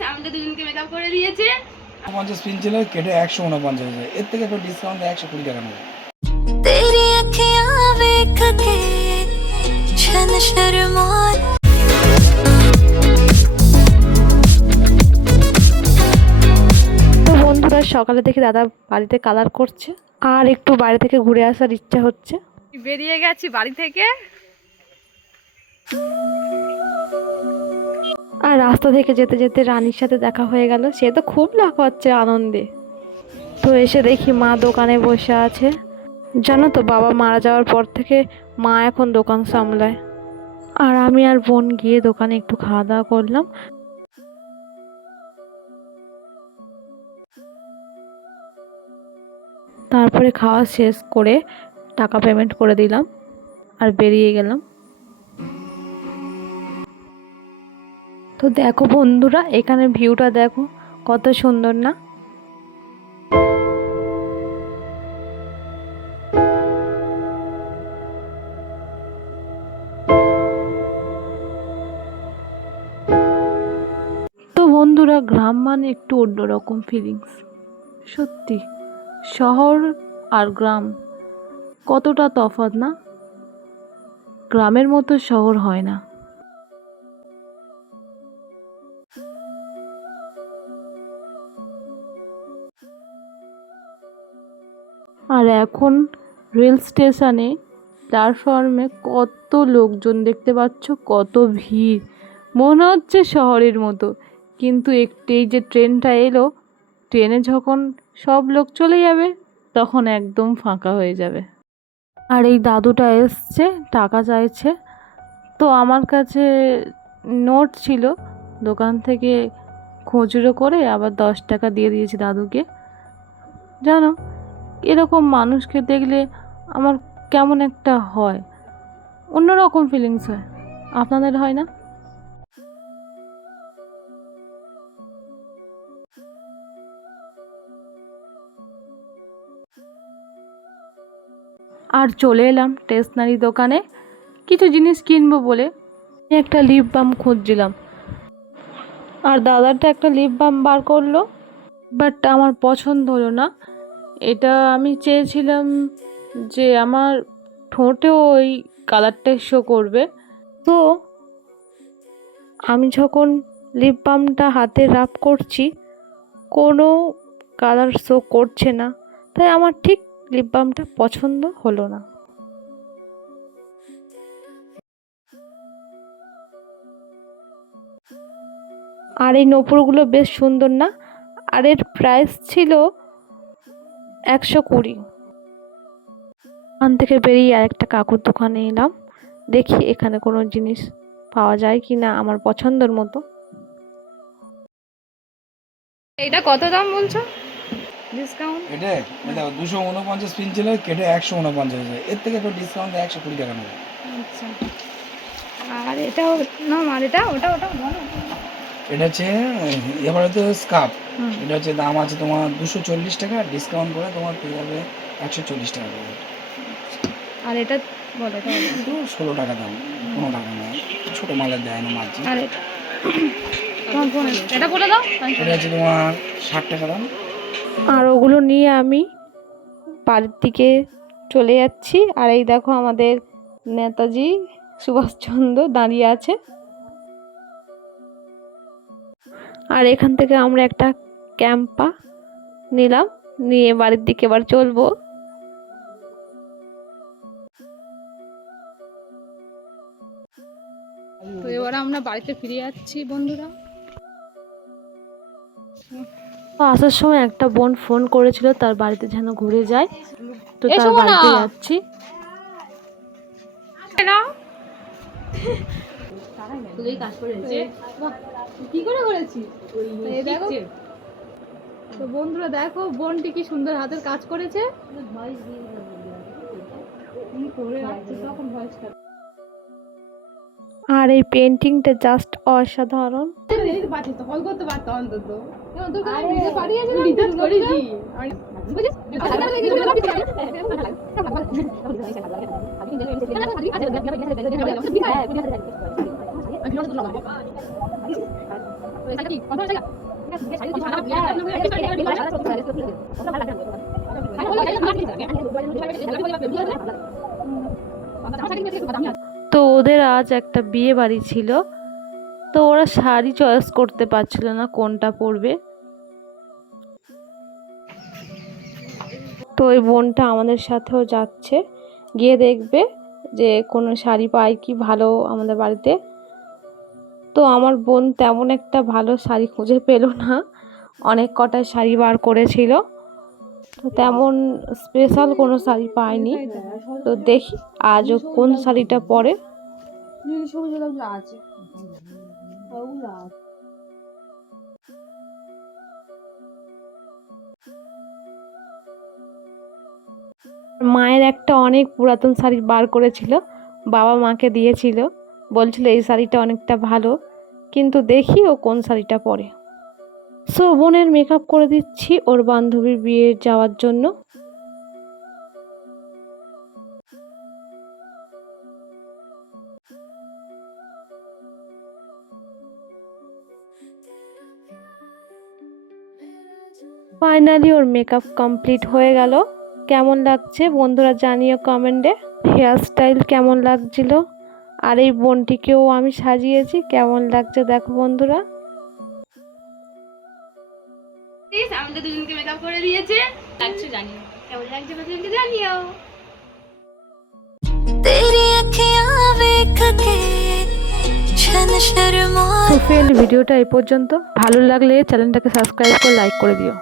আমাদের দুজনকে মেকআপ করে দিয়েছে পঞ্চাশ পিন ছিল কেটে একশো উনপঞ্চাশ হয়েছে এর থেকে একটু ডিসকাউন্ট একশো কুড়ি টাকা নেবে तेरी अखियां वेख के शन शर्मा তো বন্ধুরা সকালে দেখি দাদা বাড়িতে কালার করছে আর একটু বাড়ি থেকে ঘুরে আসার ইচ্ছা হচ্ছে বেরিয়ে গেছি বাড়ি থেকে আর রাস্তা থেকে যেতে যেতে রানীর সাথে দেখা হয়ে গেল। সে তো খুব লাভ হচ্ছে আনন্দে। তো এসে দেখি মা দোকানে বসে আছে। জানো তো, বাবা মারা যাওয়ার পর থেকে মা এখন দোকান সামলায়। আর আমি আর বোন গিয়ে দোকানে একটু খাওয়া দাওয়া করলাম। তারপরে খাওয়া শেষ করে টাকা পেমেন্ট করে দিলাম। আর বেরিয়ে গেলাম। তো দেখো বন্ধুরা এখানে ভিউটা দেখো, কত সুন্দর না? তো বন্ধুরা, গ্রাম মানে একটু অন্যরকম ফিলিংস সত্যি, শহর আর গ্রাম কতটা তফাৎ না? গ্রামের মতো শহর হয় না। আর এখন রেল স্টেশনে প্ল্যাটফর্মে কত লোকজন দেখতে পাচ্ছ, কত ভিড়। মনে হচ্ছে শহরের মতো। কিন্তু একটু যে ট্রেনটা এলো, ট্রেনে যখন সব লোক চলে যাবে, তখন একদম ফাঁকা হয়ে যাবে। আর এই দাদুটা এসছে, টাকা চাইছে। তো আমার কাছে নোট ছিল, দোকান থেকে খুচরো করে আবার দশ টাকা দিয়ে দিয়েছি দাদুকে। জানো এরকম মানুষকে দেখলে আমার কেমন একটা হয়। অন্যরকম ফিলিংস হয়। আপনাদের হয় না? আর চলে এলাম স্টেশনারি দোকানে। কিছু জিনিস কিনবো বলে একটা লিপ বাম খুঁজছিলাম। আর দাদাটা একটা লিপ বাম বার করল বাট আমার পছন্দ হলো না। এটা আমি চেয়েছিলাম যে আমার ঠোঁটেও ওই কালারটাই শো করবে। তো আমি যখন লিপ বামটা হাতে রাব করছি, কোনো কালার শো করছে না। তাই আমার ঠিক লিপ বামটা পছন্দ হলো না। আর এই নপুরগুলো বেশ সুন্দর না? আর এর প্রাইস ছিল একশো কুড়ি। ওখান থেকে বেরিয়ে আরেকটা কাকুর দোকানে এলাম। দেখি এখানে কোনো জিনিস পাওয়া যায় কি না আমার পছন্দের মতো। এটা কত দাম বলছো? ডিসকাউন্ট এটা এটা দুশো উনপঞ্চাশ পিন ছিল কেটে একশো উনপঞ্চাশ হয়েছে। এর থেকে একটু ডিসকাউন্ট একশো কুড়ি টাকা নেবে। আচ্ছা। আর এটাও না আর এটা ওটা ওটা বলো। এটা হচ্ছে এবার হচ্ছে স্কার্ফ। এটা হচ্ছে দাম আছে তোমার দুশো চল্লিশ টাকা ডিসকাউন্ট করে তোমার পেয়ে যাবে একশো চল্লিশ টাকা করে। আর এটা বলো কিন্তু ষোলো টাকা দাম কোনো টাকা নয় ছোটো মালের দেয় না মার্জিন আর এটা এটা বলে দাও। এটা হচ্ছে তোমার ষাট টাকা দাম। আর ওগুলো নিয়ে আমি বাড়ির দিকে চলে যাচ্ছি। আর এই দেখো আমাদের নেতাজি সুভাষচন্দ্র দাঁড়িয়ে আছে। আর এখান থেকে আমরা একটা ক্যাম্পা নিলাম। নিয়ে বাড়ির দিকে এবার চলবো। তো এবার আমরা বাড়িতে ফিরে যাচ্ছি বন্ধুরা। আসার সময় একটা বোন ফোন করেছিল তার বাড়িতে যেন ঘুরে যায়। তো তার বাড়িতে যাচ্ছি। কি করে করেছি এই দেখো তো বন্ধুরা দেখো বোনটি কি সুন্দর হাতের কাজ করেছে কি করে আর এই পেন্টিংটা জাস্ট অসাধারণ করতে পারতো অন্তত তোর কাছে ভিডিও পাঠিয়েছিলাম রিচার্জ করেছি তো ওদের আজ একটা বিয়ে বাড়ি ছিল। তো ওরা শাড়ি চয়েস করতে পারছিল না কোনটা পরবে। তো ওই বোনটা আমাদের সাথেও যাচ্ছে। গিয়ে দেখবে যে কোনো শাড়ি পায় কি ভালো আমাদের বাড়িতে। তো আমার বোন তেমন একটা ভালো শাড়ি খুঁজে পেল না। অনেক কটা শাড়ি বার করেছিল। তো তেমন স্পেশাল কোনো শাড়ি পায়নি তো দেখি আজও কোন শাড়িটা পরে। মায়ের একটা অনেক পুরাতন শাড়ি বার করেছিল। বাবা মাকে দিয়েছিল। বলছিল, এই শাড়িটা অনেকটা ভালো, কিন্তু দেখি ও কোন শাড়িটা পরে। সো, বোনের মেকআপ করে দিচ্ছি ওর বান্ধবীর বিয়ে যাওয়ার জন্য। ফাইনালি ওর মেকআপ কমপ্লিট হয়ে গেল। কেমন লাগছে বন্ধুরা জানিও কমেন্টে হেয়ার স্টাইল কেমন লাগছিল? আর এই বনটিকেও আমি সাজিয়েছি। কেমন লাগছে দেখো বন্ধুরা। আমাদের দুজনকে মেকআপ করে দিয়েছে। লাগছে কেমন লাগছে জানিও। ভিডিওটা এই পর্যন্ত। ভালো লাগলে চ্যানেলটাকে সাবস্ক্রাইব করে লাইক করে দিও।